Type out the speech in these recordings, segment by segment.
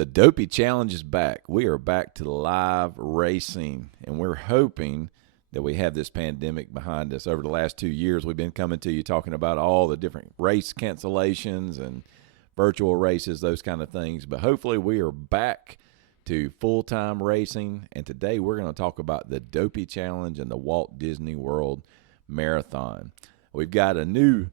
The Dopey Challenge is back. We are back to live racing, and we're hoping that we have this pandemic behind us. Over the last 2 years, we've been coming to you talking about all the different race cancellations and virtual races, those kind of things. But hopefully we are back to full-time racing, and today we're going to talk about the Dopey Challenge and the Walt Disney World Marathon. We've got a new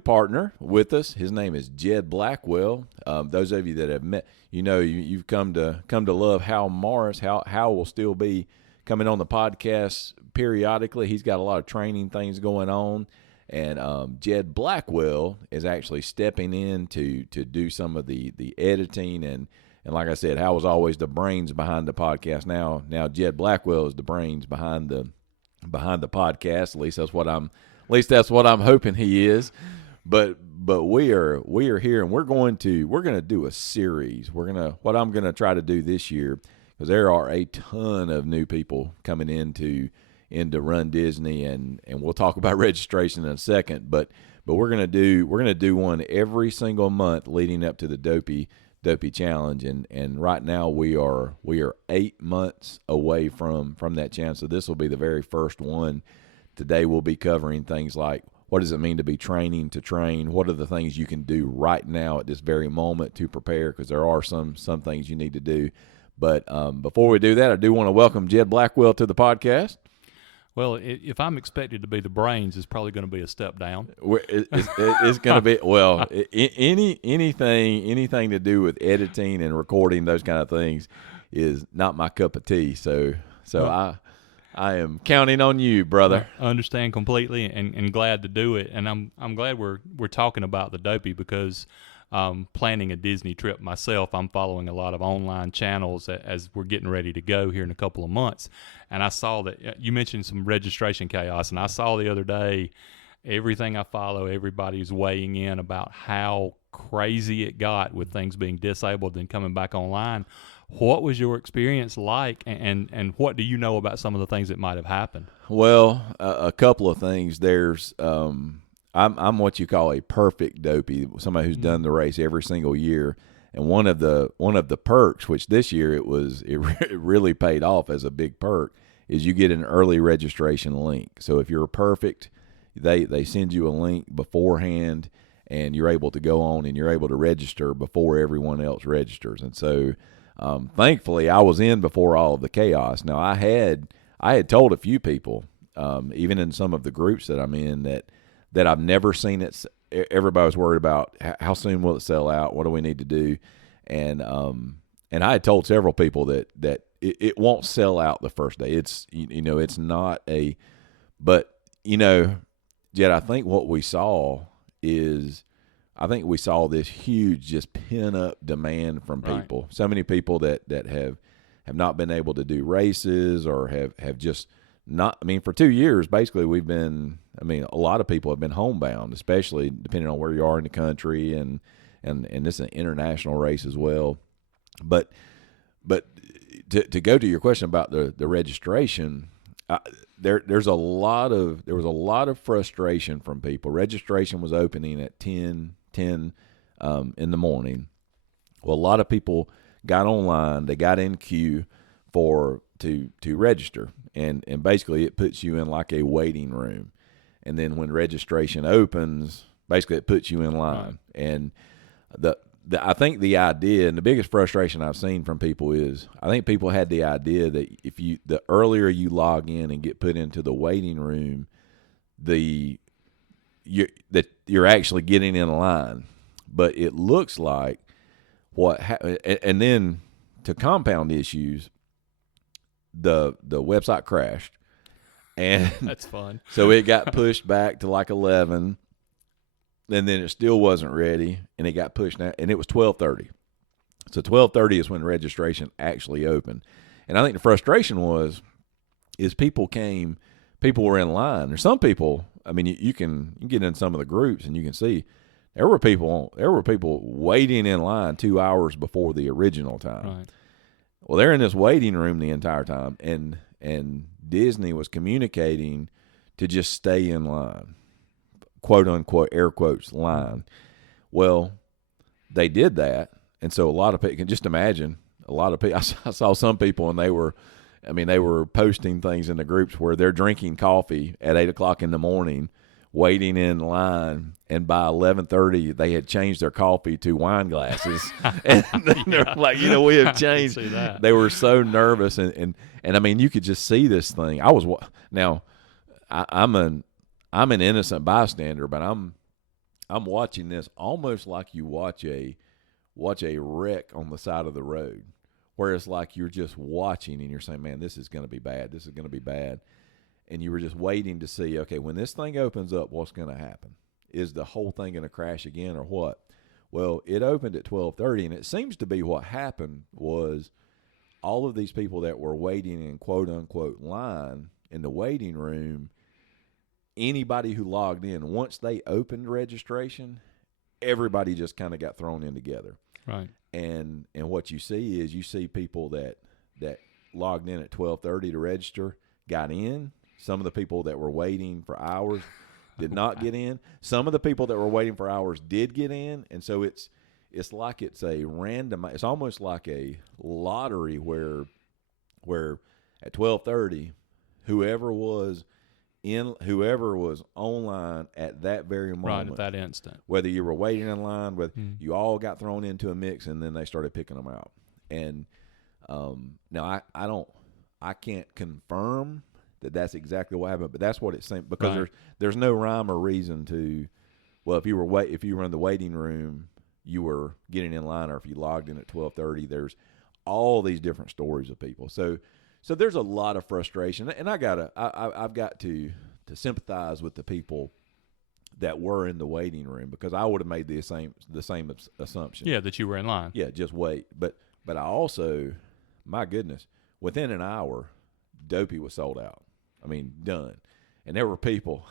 partner with us. His name is Jed Blackwell. Those of you that have met, you've come to love Hal Morris. Hal will still be coming on the podcast periodically. He's got a lot of training things going on, and Jed Blackwell is actually stepping in to do some of the editing and like I said, Hal was always the brains behind the podcast. Now Jed Blackwell is the brains behind the podcast. At least that's what I'm hoping he is. But we are here, and we're going to do a series. What I'm gonna try to do this year, because there are a ton of new people coming into Run Disney, and we'll talk about registration in a second. But we're gonna do one every single month leading up to the Dopey Challenge, and right now we are 8 months away from that challenge. So this will be the very first one. Today we'll be covering things like, what does it mean to be training to train? What are the things you can do right now at this very moment to prepare? Because there are some things you need to do. But before we do that, I do want to welcome Jed Blackwell to the podcast. Well, if I'm expected to be the brains, it's probably going to be a step down. It's going to be, well, anything to do with editing and recording, those kind of things, is not my cup of tea. So I am counting on you, brother. I understand completely, and glad to do it. And I'm glad we're talking about the Dopey, because planning a Disney trip myself, I'm following a lot of online channels as we're getting ready to go here in a couple of months. And I saw that you mentioned some registration chaos, and I saw the other day, everything I follow, everybody's weighing in about how crazy it got with things being disabled and coming back online. What was your experience like, and what do you know about some of the things that might have happened? Well, a couple of things. There's I'm what you call a perfect dopey, somebody who's done the race every single year. And one of the perks, which this year it really paid off as a big perk, is you get an early registration link. So if you're perfect, they send you a link beforehand, and you're able to go on and you're able to register before everyone else registers. And so thankfully I was in before all of the chaos. Now I had told a few people, even in some of the groups that I'm in, that I've never seen it. Everybody was worried about how soon will it sell out? What do we need to do? And I had told several people that it won't sell out the first day. It's it's not a, but Jed, I think what we saw is, I think we saw this huge just pin up demand from people. Right. So many people that have not been able to do races, or have just not. I mean, for 2 years, basically, a lot of people have been homebound, especially depending on where you are in the country, and this is an international race as well. But to go to your question about the registration, there was a lot of frustration from people. Registration was opening at 10 in the morning. Well, a lot of people got online, they got in queue to register, and basically it puts you in like a waiting room. And then when registration opens, basically it puts you in line. And I think the idea, and the biggest frustration I've seen from people is, I think people had the idea that the earlier you log in and get put into the waiting room, that you're actually getting in line. But it looks like and then to compound issues, the website crashed. And that's fun. So it got pushed back to like 11, and then it still wasn't ready, and it got pushed out, and it was 12:30. So 12:30 is when registration actually opened. And I think the frustration is people were in line. There's some people, I mean, you can get in some of the groups and you can see there were people waiting in line 2 hours before the original time. Right. Well, they're in this waiting room the entire time, and Disney was communicating to just stay in line, quote unquote, air quotes, line. Well, they did that, and so a lot of people can just imagine. A lot of people. I saw some people, and they were posting things in the groups where they're drinking coffee at 8:00 in the morning, waiting in line, and by 11:30 they had changed their coffee to wine glasses, and they're like, we have changed. They were so nervous, and I mean, you could just see this thing. I'm an innocent bystander, but I'm watching this almost like you watch a wreck on the side of the road, where it's like you're just watching and you're saying, man, this is going to be bad. This is going to be bad. And you were just waiting to see, okay, when this thing opens up, what's going to happen? Is the whole thing going to crash again or what? Well, it opened at 12:30, and it seems to be what happened was all of these people that were waiting in quote-unquote line in the waiting room, anybody who logged in, once they opened registration, everybody just kind of got thrown in together. Right. And what you see is people that logged in at 12:30 to register got in. Some of the people that were waiting for hours did not get in. Some of the people that were waiting for hours did get in. And so it's like it's a random. It's almost like a lottery where at 12:30, whoever was online at that very moment, right at that instant, whether you were waiting in line, whether you all got thrown into a mix, and then they started picking them out. And now I can't confirm that that's exactly what happened, but that's what it seemed, because there's no rhyme or reason to. Well, if you were in the waiting room, you were getting in line, or if you logged in at 12:30, there's all these different stories of people. So there's a lot of frustration, and I've got to sympathize with the people that were in the waiting room, because I would have made the same assumption. Yeah, that you were in line. Yeah, just wait. But I also, my goodness, within an hour, Dopey was sold out. I mean, done. And there were people.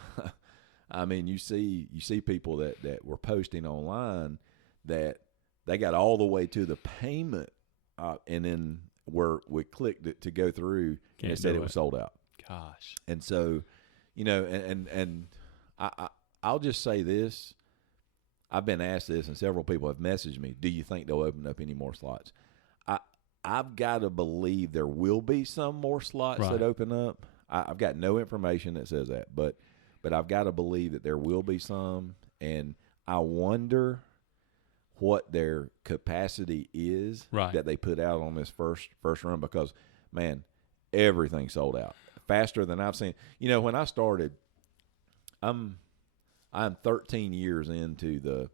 I mean, you see people that were posting online that they got all the way to the payment, and then where we clicked it to go through, and it said it was sold out. Gosh. And so, and I'll just say this. I've been asked this, and several people have messaged me, do you think they'll open up any more slots? I've got to believe there will be some more slots that open up. I've got no information that says that, but I've got to believe that there will be some, and I wonder what their capacity is that they put out on this first run, because, man, everything sold out faster than I've seen. When I started, I'm 13 years into the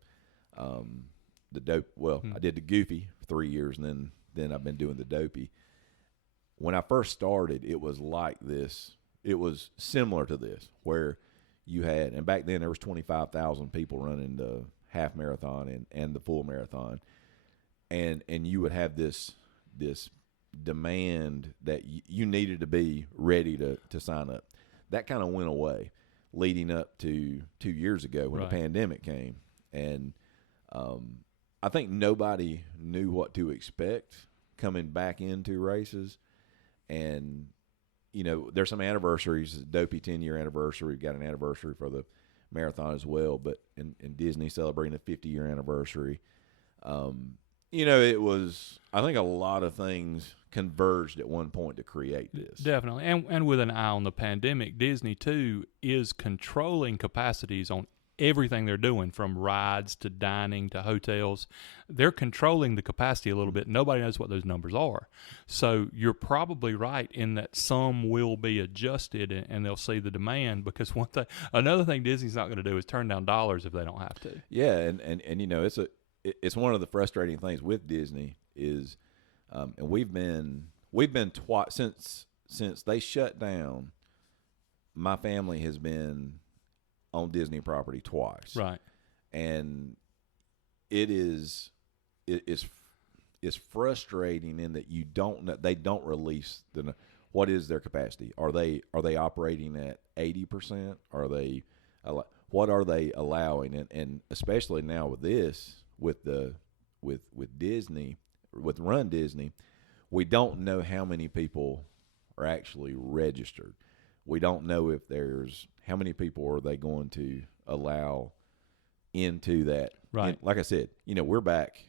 dope. Well, I did the Goofy for 3 years, and then I've been doing the Dopey. When I first started, it was like this. It was similar to this, where you had, and back then there was 25,000 people running the half marathon and the full marathon, and you would have this demand that you needed to be ready to sign up. That kind of went away leading up to 2 years ago when the pandemic came, and I think nobody knew what to expect coming back into races. And there's some anniversaries. Dopey 10-year anniversary. We've got an anniversary for the marathon as well, but in Disney celebrating the 50-year anniversary. It was, I think, a lot of things converged at one point to create this. Definitely. And with an eye on the pandemic, Disney, too, is controlling capacities on everything they're doing, from rides to dining to hotels. They're controlling the capacity a little bit. Nobody knows what those numbers are. So you're probably right in that some will be adjusted, and they'll see the demand, because another thing Disney's not going to do is turn down dollars if they don't have to. Yeah, and it's one of the frustrating things with Disney is, and we've been twice since they shut down. My family has been on Disney property twice, right? And it's frustrating in that you don't know, they don't release what is their capacity. Are they operating at 80%? What are they allowing? And especially now with this, with Disney, with Run Disney, we don't know how many people are actually registered. We don't know if how many people are they going to allow into that. Right. Like I said, we're back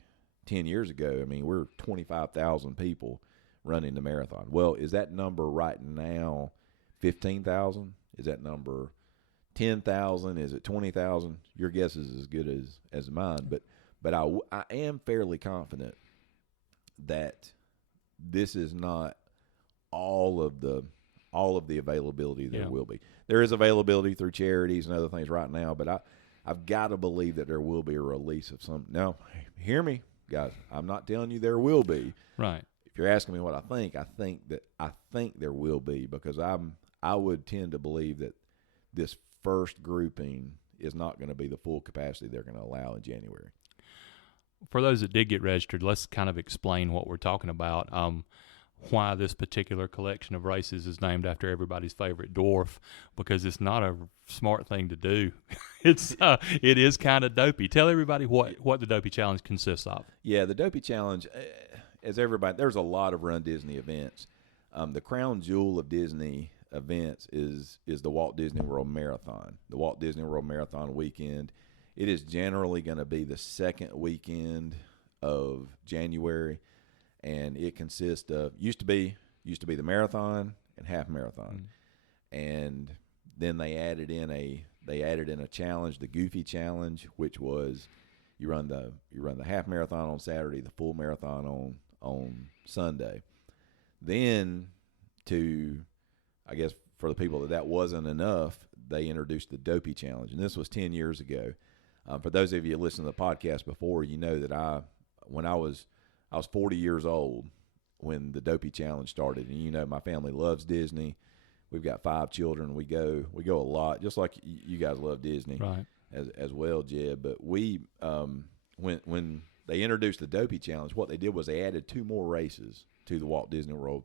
10 years ago, I mean, we're 25,000 people running the marathon. Well, is that number right now 15,000? Is that number 10,000? Is it 20,000? Your guess is as good as mine. But I am fairly confident that this is not all of the availability there will be. There is availability through charities and other things right now, but I've got to believe that there will be a release of some. Now, hear me, guys. I'm not telling you there will be. Right. If you're asking me what I think there will be, because I would tend to believe that this first grouping is not going to be the full capacity they're going to allow in January. For those that did get registered, let's kind of explain what we're talking about. Why this particular collection of races is named after everybody's favorite dwarf, because it's not a smart thing to do. It is kind of dopey. Tell everybody what the Dopey Challenge consists of. Yeah, the Dopey Challenge, as everybody, there's a lot of Run Disney events. The crown jewel of Disney events is the Walt Disney World Marathon. The Walt Disney World Marathon weekend. It is generally going to be the second weekend of January. And it consists of used to be the marathon and half marathon, and then they added in a challenge, the Goofy Challenge, which was you run the half marathon on Saturday, the full marathon on Sunday. Then I guess for the people that wasn't enough, they introduced the Dopey Challenge, and this was 10 years ago. For those of you who listened to the podcast before, you know that when I was 40 years old when the Dopey Challenge started, and you know my family loves Disney. We've got 5 children. We go a lot, just like you guys love Disney, right? As well, Jeb. But we when they introduced the Dopey Challenge, what they did was they added 2 more races to the Walt Disney World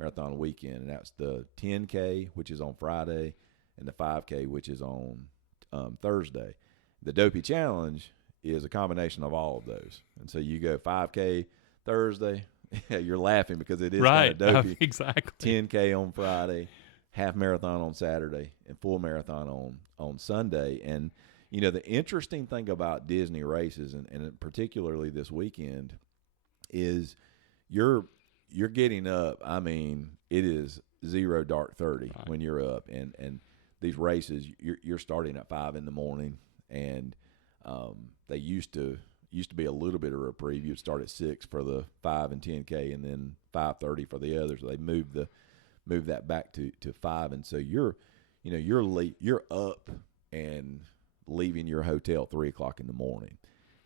Marathon weekend, and that's the 10K, which is on Friday, and the 5K, which is on Thursday. The Dopey Challenge is a combination of all of those, and so you go 5K Thursday. You're laughing because it is right. kind of dopey. Exactly. 10K on Friday, half marathon on Saturday, and full marathon on Sunday. And you know the interesting thing about Disney races, and particularly this weekend, is you're getting up. I mean, it is 0 dark 30 when you're up, and these races you're starting at 5 in the morning, and they used to be a little bit of a reprieve. You'd start at 6 for the 5 and 10K, and then 5:30 for the others. They moved that back to 5, and so you're up and leaving your hotel 3 o'clock in the morning,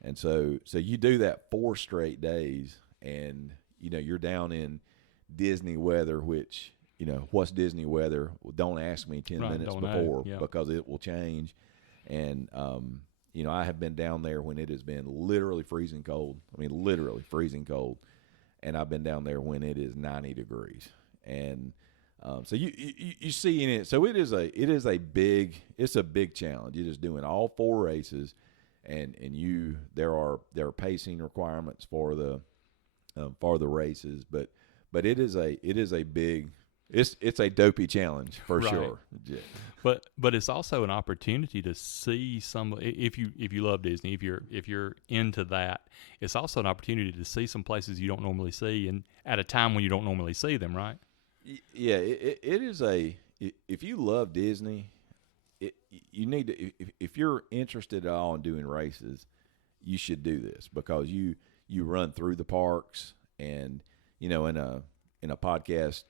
and so you do that 4 straight days, and you're down in Disney weather, which what's Disney weather? Well, don't ask me 10 minutes before because it will change, and I have been down there when it has been literally freezing cold. I mean, literally freezing cold. And I've been down there when it is 90 degrees. And so you see in it. So it's a big challenge. You're just doing all 4 races, and there are pacing requirements for the races, but it is a big. It's a dopey challenge for sure. Yeah. But it's also an opportunity to see some. If you love Disney, if you're into that, it's also an opportunity to see some places you don't normally see, and at a time when you don't normally see them. Right? Yeah, it is a. If you love Disney, you need to. If you're interested at all in doing races, you should do this because you run through the parks, and in a podcast.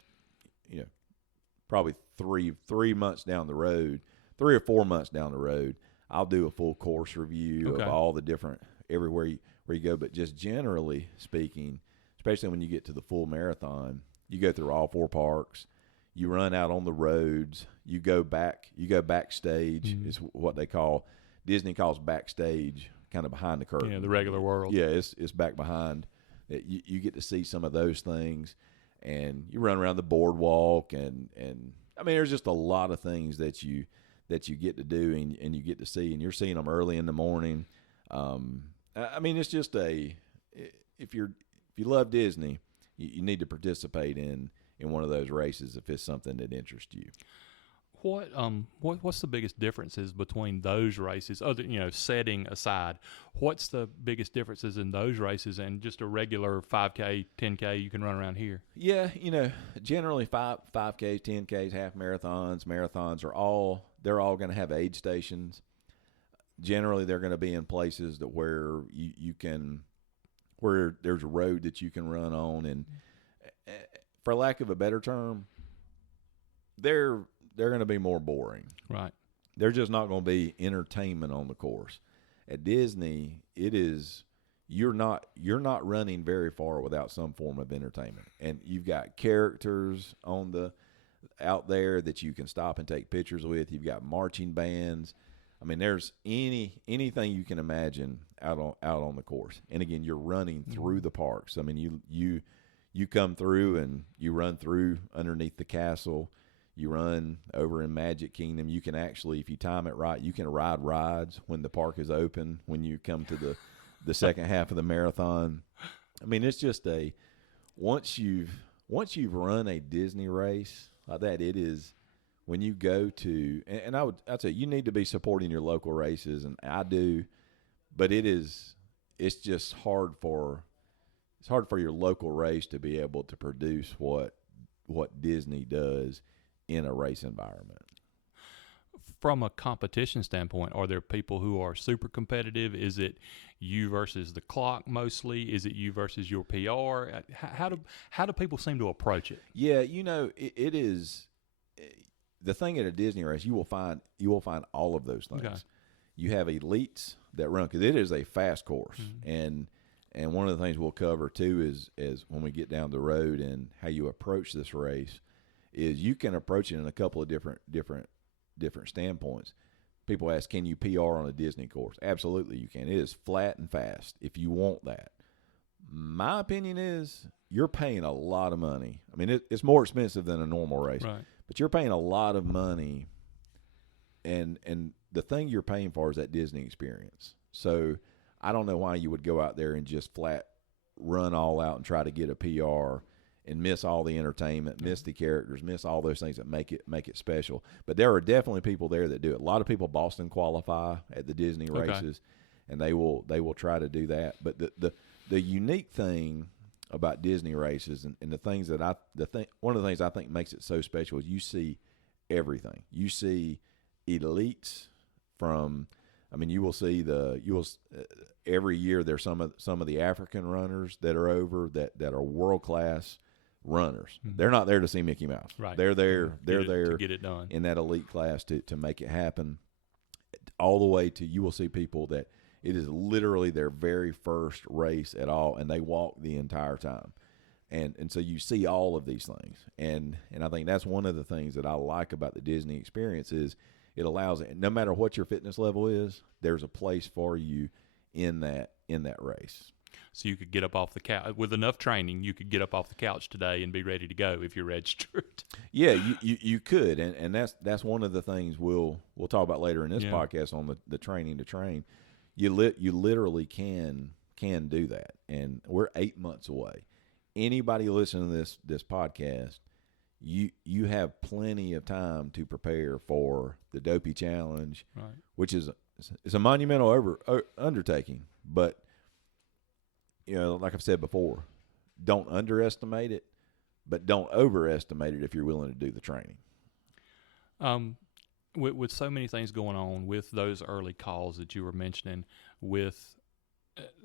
Probably 3 months down the road, 3 or 4 months down the road, I'll do a full course review of all the different where you go. But just generally speaking, especially when you get to the full marathon, you go through all 4 parks, you run out on the roads, you go backstage. Is what Disney calls backstage, kind of behind the curtain. Yeah, the regular world. Yeah, it's back behind. You get to see some of those things. And you run around the boardwalk, and I mean, there's just a lot of things that you get to do and you get to see, and you're seeing them early in the morning. I mean, it's just if you love Disney, you need to participate in one of those races if it's something that interests you. What's the biggest differences between those races? Other, setting aside, what's the biggest differences in those races and just a regular 5K, 10K you can run around here? Yeah, generally 5Ks, 10Ks, half marathons are all going to have aid stations. Generally, they're going to be in places that where where there's a road that you can run on, and for lack of a better term, they're going to be more boring. Right. They're just not going to be entertainment on the course. At Disney, you're not running very far without some form of entertainment, and you've got characters out there that you can stop and take pictures with. You've got marching bands. I mean, there's anything you can imagine out on the course. And again, you're running through the parks. I mean, you come through and you run through underneath the castle. You run over in Magic Kingdom. You can actually, if you time it right, you can ride rides when the park is open. When you come to the second half of the marathon, I mean, it's just once you've run a Disney race like that, it is. When you go to, and I'd say you need to be supporting your local races, and I do, but it's just hard for your local race to be able to produce what Disney does in a race environment. From a competition standpoint, are there people who are super competitive? Is it you versus the clock mostly? Is it you versus your PR? How do people seem to approach it? Yeah, it is. The thing at a Disney race, you will find all of those things. Okay. You have elites that run, because it is a fast course, and one of the things we'll cover too is when we get down the road and how you approach this race, is you can approach it in a couple of different standpoints. People ask, can you PR on a Disney course? Absolutely, you can. It is flat and fast if you want that. My opinion is you're paying a lot of money. I mean, it's more expensive than a normal race. Right. But you're paying a lot of money, and the thing you're paying for is that Disney experience. So I don't know why you would go out there and just flat run all out and try to get a PR and miss all the entertainment, miss the characters, miss all those things that make it special. But there are definitely people there that do it. A lot of people Boston qualify at the Disney races, and they will try to do that. But the unique thing about Disney races, and the things that one of the things I think makes it so special is you see everything. You see elites from, I mean, you will see every year there's some of the African runners that are over that are world class runners. Mm-hmm. They're not there to see Mickey Mouse. Right. They're there to get it done in that elite class to make it happen. All the way to, you will see people that it is literally their very first race at all, and they walk the entire time. And so you see all of these things. And I think that's one of the things that I like about the Disney experience is it allows it, no matter what your fitness level is, there's a place for you in that race. So you could get up off the couch with enough training. You could get up off the couch today and be ready to go if you're registered. Yeah, you could, and that's one of the things we'll talk about later in this podcast on the training to train. You literally can do that, and we're 8 months away. Anybody listening to this podcast, you have plenty of time to prepare for the Dopey Challenge, right, which is a monumental undertaking. But like I've said before, don't underestimate it, but don't overestimate it if you're willing to do the training. With so many things going on, with those early calls that you were mentioning, with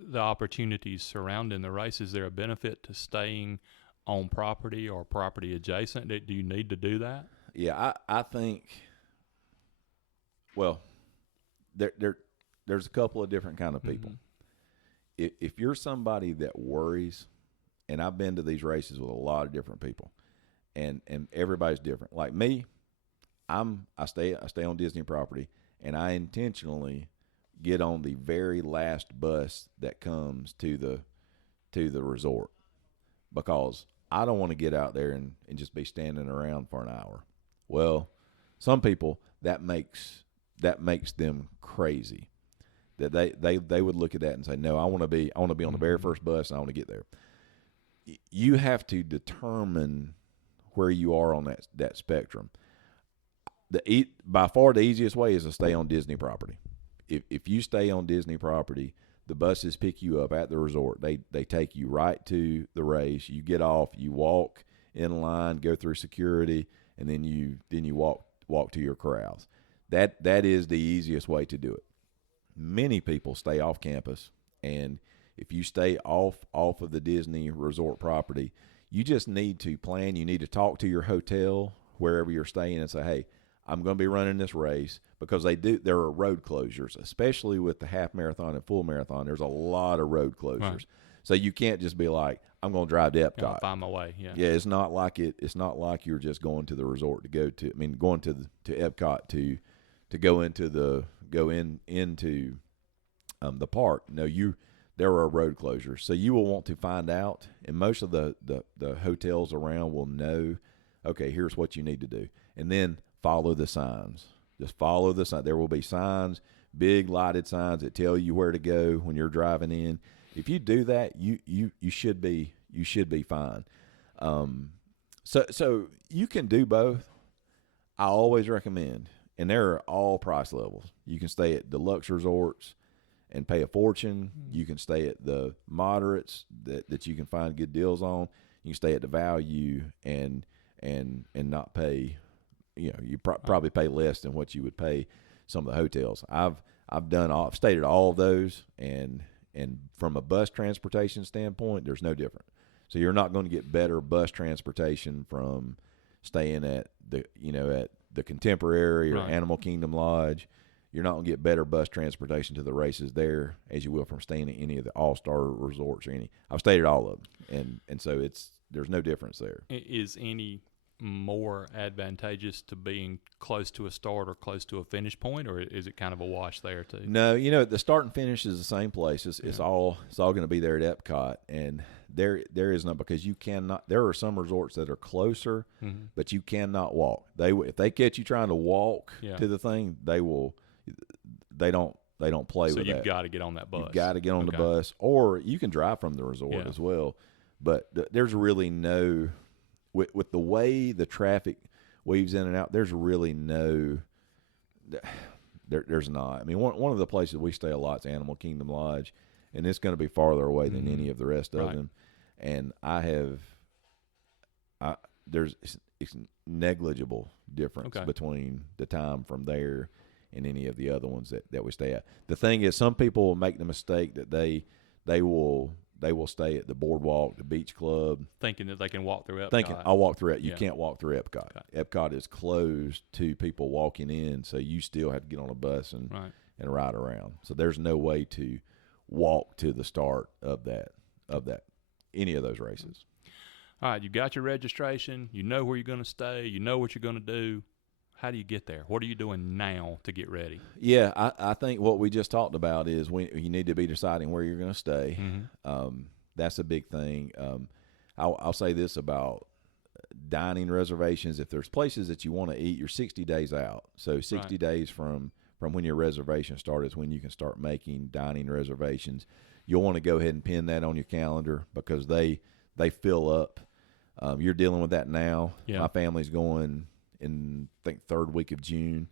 the opportunities surrounding the race, is there a benefit to staying on property or property adjacent? Do you need to do that? Yeah, I think, well, there's a couple of different kind of people. Mm-hmm. If you're somebody that worries, and I've been to these races with a lot of different people, and everybody's different. Like me, I stay on Disney property, and I intentionally get on the very last bus that comes to the resort, because I don't want to get out there and just be standing around for an hour. Well, some people that makes them crazy. That they would look at that and say, no, I want to be on the very first bus, and I want to get there. You have to determine where you are on that spectrum. by far the easiest way is to stay on Disney property. If you stay on Disney property, the buses pick you up at the resort. They take you right to the race. You get off, you walk in line, go through security, and then you walk to your corrals. That is the easiest way to do it. Many people stay off campus, and if you stay off of the Disney resort property, you just need to plan. You need to talk to your hotel wherever you're staying and say, hey, I'm going to be running this race, because there are road closures, especially with the half marathon and full marathon. There's a lot of road closures. Right. So you can't just be like, I'm going to drive to Epcot. Find my way. Yeah. Yeah. It's not like you're just going to the resort to go to, going to Epcot to go into the park. No, there are road closures. So you will want to find out, and most of the hotels around will know, okay, here's what you need to do. And then follow the signs. Just follow the sign. There will be signs, big lighted signs that tell you where to go when you're driving in. If you do that, you should be fine. So you can do both. I always recommend, and there are all price levels. You can stay at deluxe resorts and pay a fortune. You can stay at the moderates that you can find good deals on. You can stay at the value and not pay. You probably pay less than what you would pay some of the hotels. I've stayed at all of those, and from a bus transportation standpoint, there's no different. So you're not going to get better bus transportation from staying at the Contemporary or Animal Kingdom Lodge. You're not going to get better bus transportation to the races there as you will from staying at any of the All-Star resorts or any. I've stayed at all of them, and so there's no difference there. Is any more advantageous to being close to a start or close to a finish point, or is it kind of a wash there too? No, the start and finish is the same place. It's all going to be there at Epcot, and there is not, because you cannot. There are some resorts that are closer, but you cannot walk. If they catch you trying to walk to the thing, they don't play with that. So you've got to get on that bus. You've got to get on the bus, or you can drive from the resort as well. But there's really no. With the way the traffic weaves in and out, there's really no there's not. One of the places we stay a lot is Animal Kingdom Lodge, and it's going to be farther away than any of the rest of them. And it's negligible difference between the time from there and any of the other ones that we stay at. The thing is, some people will make the mistake that they will stay at the boardwalk, the beach club, thinking that they can walk through Epcot. Thinking, I'll walk through it. You can't walk through Epcot. Okay. Epcot is closed to people walking in, so you still have to get on a bus and ride around. So there's no way to walk to the start of any of those races. All right, you got your registration. You know where you're going to stay. You know what you're going to do. How do you get there? What are you doing now to get ready? Yeah, I think what we just talked about is you need to be deciding where you're going to stay. That's a big thing. I'll say this about dining reservations. If there's places that you want to eat, you're 60 days out. So 60 days from when your reservation starts is when you can start making dining reservations. You'll want to go ahead and pin that on your calendar, because they fill up. You're dealing with that now. Yeah. My family's going in, I think, third week of June,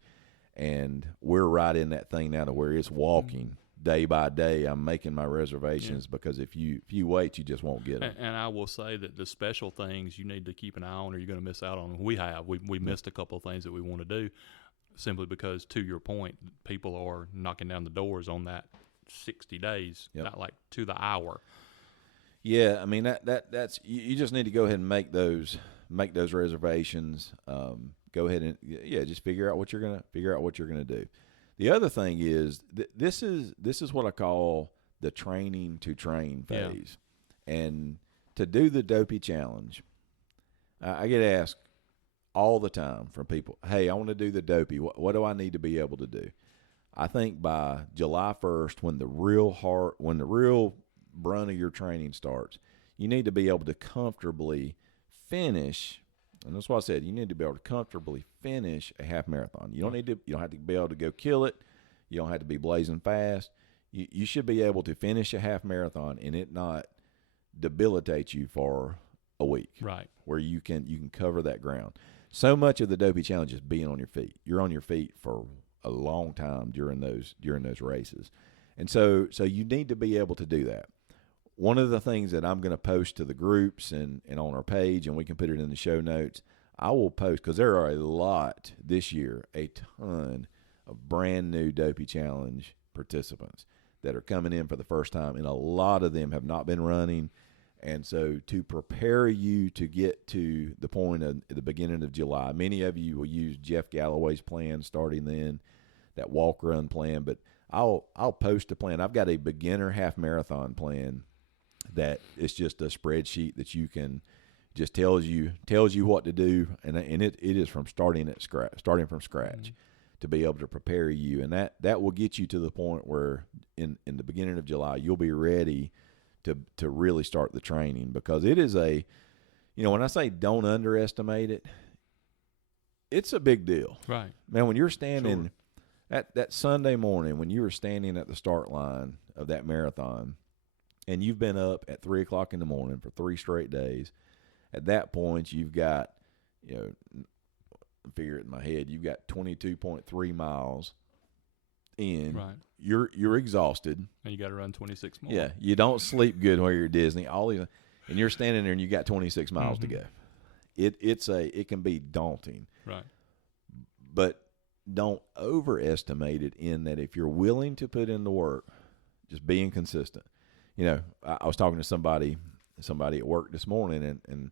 and we're right in that thing now to where it's walking day by day. I'm making my reservations because if you wait, you just won't get them. And I will say that the special things you need to keep an eye on, or you're going to miss out on. We missed a couple of things that we want to do, simply because, to your point, people are knocking down the doors on that 60 days, not like to the hour. Yeah, I mean that's you just need to go ahead and make those reservations. Go ahead and just figure out what you're gonna do. The other thing is this is what I call the training to train phase, and to do the Dopey Challenge, I get asked all the time from people, "Hey, I want to do the Dopey. What do I need to be able to do?" I think by July 1st, when the real brunt of your training starts, you need to be able to comfortably finish, and that's why I said you need to be able to comfortably finish a half marathon. You don't have to be able to go kill it. You don't have to be blazing fast. You should be able to finish a half marathon and it not debilitate you for a week, right? Where you can cover that ground. So much of the Dopey Challenge is being on your feet. You're on your feet for a long time during those races, and so you need to be able to do that. One of the things that I'm going to post to the groups and on our page, and we can put it in the show notes, I will post, because there are a lot this year, a ton of brand new Dopey Challenge participants that are coming in for the first time, and a lot of them have not been running. And so to prepare you to get to the point of the beginning of July, many of you will use Jeff Galloway's plan starting then, that walk run plan, but I'll post a plan. I've got a beginner half marathon plan that is just a spreadsheet that you can just tells you what to do, and it is from starting from scratch to be able to prepare you, and that will get you to the point where in the beginning of July you'll be ready to really start the training, because it is when I say don't underestimate it, it's a big deal. Right. Man, when you're standing that Sunday morning, when you were standing at the start line of that marathon, and you've been up at 3 o'clock in the morning for 3 straight days, at that point you've got, figure it in my head, you've got 22.3 miles in. Right. You're exhausted. And you got to run 26 more. Yeah, you don't sleep good while you're at Disney. And you're standing there and you got 26 miles to go. It can be daunting. Right. But don't overestimate it, in that if you're willing to put in the work, just being consistent. I was talking to somebody at work this morning, and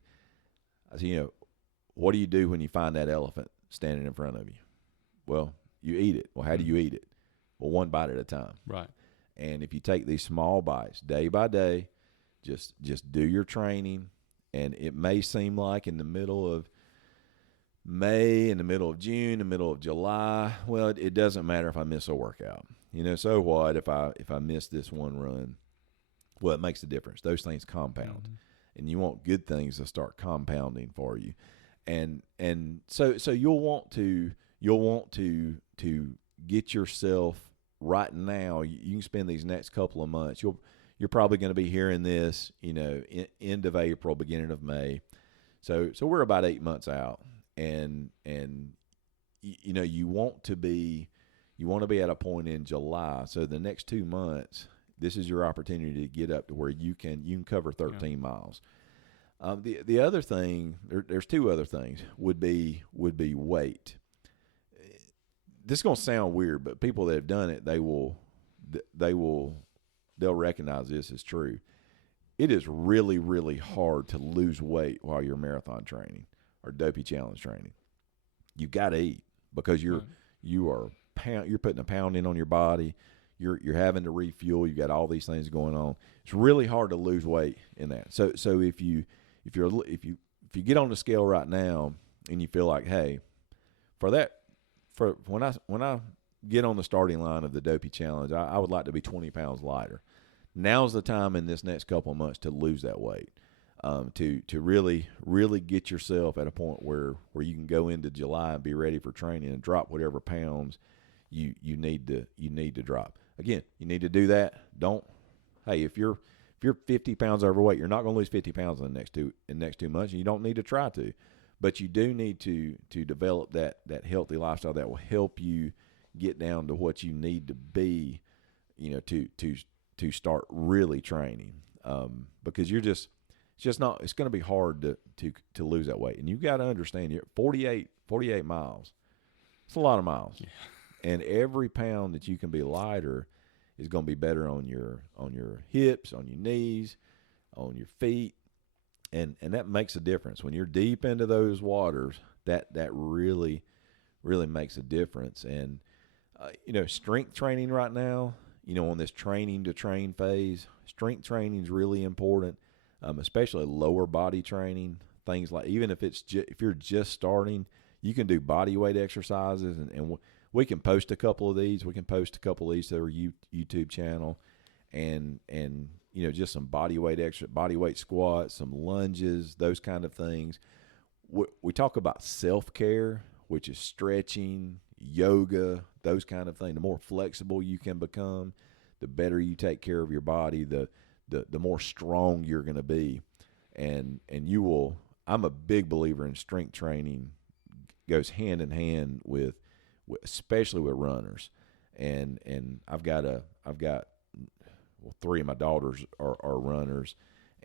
I said, what do you do when you find that elephant standing in front of you? Well, you eat it. Well, how do you eat it? Well, one bite at a time. Right. And if you take these small bites day by day, just do your training, and it may seem like in the middle of May, in the middle of June, in the middle of July, well, it doesn't matter if I miss a workout. So what if I miss this one run? Well, it makes a difference. Those things compound, and you want good things to start compounding for you, and so you'll want to get yourself right now. You can spend these next couple of months. You're probably going to be hearing this, end of April, beginning of May. So we're about 8 months out, and you want to be at a point in July. So the next 2 months, this is your opportunity to get up to where you can cover 13 miles. The other thing, there's 2 other things, would be weight. This is going to sound weird, but people that have done it, they'll recognize this as true. It is really, really hard to lose weight while you're marathon training or Dopey Challenge training. You've got to eat, because you're putting a pound in on your body. You're having to refuel. You got all these things going on. It's really hard to lose weight in that. So if you get on the scale right now and you feel like, hey, for when I get on the starting line of the Dopey Challenge, I would like to be 20 pounds lighter. Now's the time in this next couple of months to lose that weight, to really, really get yourself at a point where you can go into July and be ready for training and drop whatever pounds you need to drop. Again, you need to do that. If you're 50 pounds overweight, you're not going to lose 50 pounds in the next 2 months, and you don't need to try to. But you do need to develop that healthy lifestyle that will help you get down to what you need to be, to start really training. Because it's going to be hard to lose that weight. And you've got to understand, you're 48 miles. It's a lot of miles. Yeah. And every pound that you can be lighter is going to be better on your hips, on your knees, on your feet. And that makes a difference. When you're deep into those waters, that really, really makes a difference. And, strength training right now, on this training to train phase, strength training is really important, especially lower body training. Things like, even if you're just starting, you can do body weight exercises, and we can post a couple of these. We can post a couple of these to our YouTube channel, and just some body weight squats, some lunges, those kind of things. We talk about self-care, which is stretching, yoga, those kind of things. The more flexible you can become, the better you take care of your body, the more strong you're going to be. and you will. I'm a big believer in strength training goes hand in hand with especially with runners, and I've got three of my daughters are runners,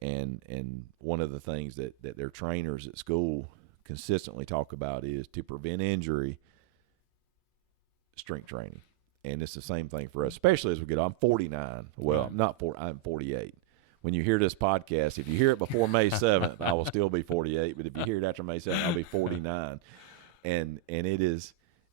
and one of the things that their trainers at school consistently talk about is to prevent injury, strength training. And it's the same thing for us, especially as we get on. I'm 49. Well, Right. I'm not 40. I'm 48. When you hear this podcast, if you hear it before May 7th, I will still be 48. But if you hear it after May 7th, I'll be 49. And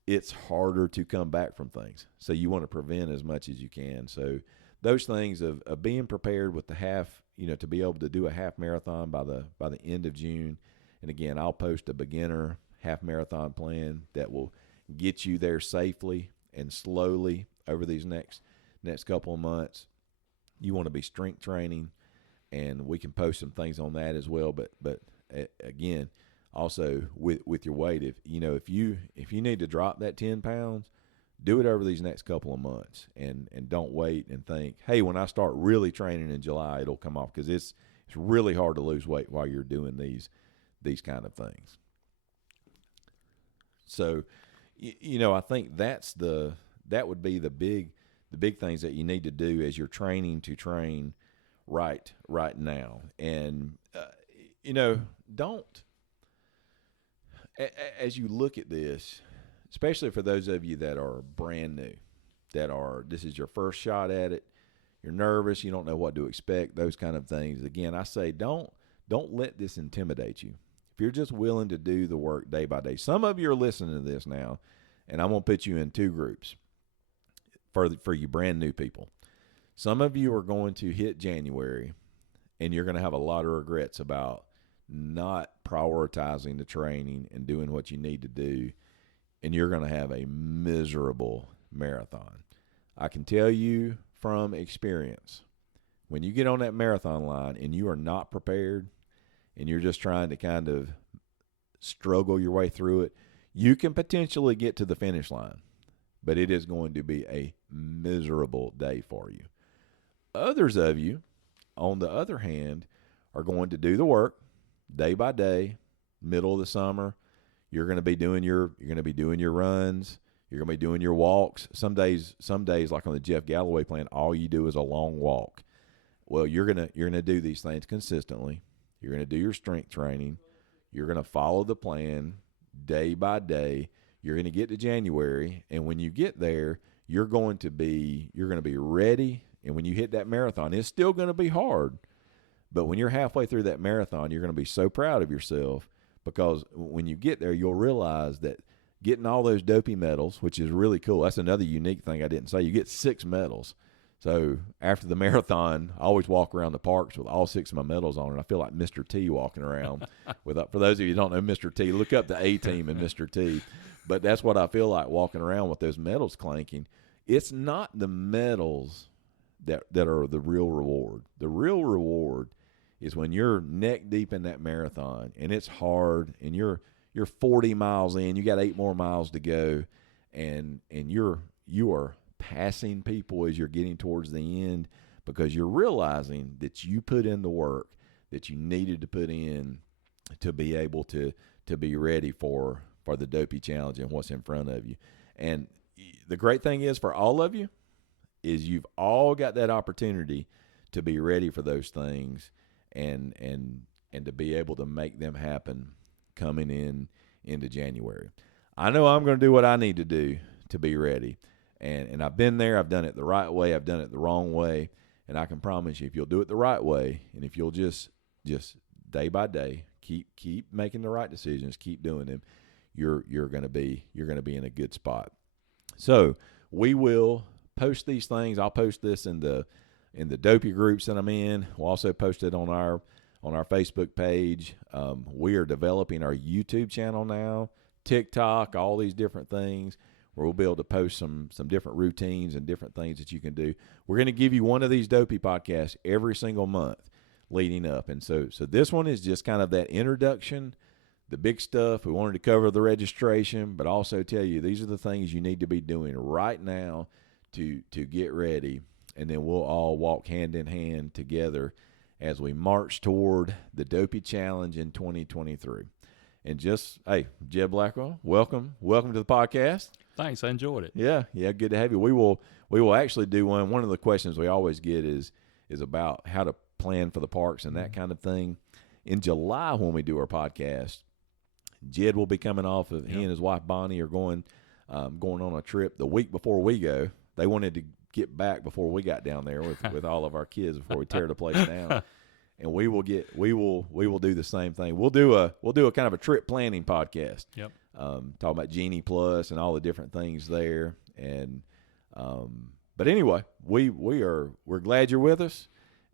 it's harder to come back from things. So you want to prevent as much as you can. So those things of being prepared with the half, to be able to do a half marathon by the end of June. And again, I'll post a beginner half marathon plan that will get you there safely and slowly over these next couple of months. You want to be strength training, and we can post some things on that as well. But again, also with your weight, if you need to drop that 10 pounds, do it over these next couple of months, and don't wait and think, hey, when I start really training in July, it'll come off, because it's really hard to lose weight while you're doing these kind of things. So, I think that would be the big things that you need to do as you're training to train right now. And don't, as you look at this, especially for those of you that are brand new, this is your first shot at it, you're nervous, you don't know what to expect, those kind of things. Again, I say don't let this intimidate you. If you're just willing to do the work day by day. Some of you are listening to this now, and I'm going to put you in two groups for you brand new people. Some of you are going to hit January, and you're going to have a lot of regrets about not prioritizing the training and doing what you need to do, and you're going to have a miserable marathon. I can tell you from experience, when you get on that marathon line and you are not prepared and you're just trying to kind of struggle your way through it, you can potentially get to the finish line, but it is going to be a miserable day for you. Others of you, on the other hand, are going to do the work day by day. Middle of the summer, you're going to be doing your runs, you're going to be doing your walks. Some days like on the Jeff Galloway plan, all you do is a long walk. Well, you're going to do these things consistently. You're going to do your strength training. You're going to follow the plan day by day. You're going to get to January, and when you get there, you're going to be ready. And when you hit that marathon, it's still going to be hard. But when you're halfway through that marathon, you're going to be so proud of yourself, because when you get there, you'll realize that getting all those Dopey medals, which is really cool. That's another unique thing I didn't say. You get 6 medals. So after the marathon, I always walk around the parks with all 6 of my medals on, and I feel like Mr. T walking around. For those of you who don't know Mr. T, look up the A-Team and Mr. T. But that's what I feel like walking around with those medals clanking. It's not the medals that are the real reward. The real reward is when you're neck deep in that marathon and it's hard, and you're 40 miles in, you got 8 more miles to go, and you are passing people as you're getting towards the end, because you're realizing that you put in the work that you needed to put in to be able to be ready for the Dopey Challenge and what's in front of you. And the great thing is, for all of you, is you've all got that opportunity to be ready for those things and to be able to make them happen coming into January. I know I'm going to do what I need to do to be ready. And I've been there. I've done it the right way. I've done it the wrong way. And I can promise you, if you'll do it the right way, and if you'll just day by day keep making the right decisions, keep doing them, you're going to be in a good spot. So we will post these things. I'll post this in the Dopey groups that I'm in. We'll also post it on our Facebook page. We are developing our YouTube channel now, TikTok, all these different things, where we'll be able to post some different routines and different things that you can do. We're going to give you one of these Dopey podcasts every single month leading up. And so this one is just kind of that introduction, the big stuff. We wanted to cover the registration, but also tell you these are the things you need to be doing right now to get ready. And then we'll all walk hand in hand together as we march toward the Dopey Challenge in 2023. And hey, Jed Blackwell, welcome to the podcast. Thanks, I enjoyed it. Yeah, good to have you. We will actually do one. One of the questions we always get is about how to plan for the parks and that kind of thing. In July, when we do our podcast, Jed will be coming off of, he and his wife Bonnie are going on a trip the week before we go. They wanted to get back before we got down there with all of our kids before we tear the place down. And we will do the same thing. We'll do a kind of a trip planning podcast. Yep. Talking about Genie Plus and all the different things there. And but anyway, we're glad you're with us.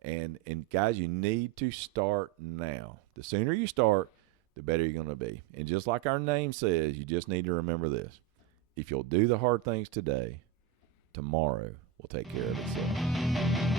And guys, you need to start now. The sooner you start, the better you're going to be. And just like our name says, you just need to remember this. If you'll do the hard things today, tomorrow will take care of itself.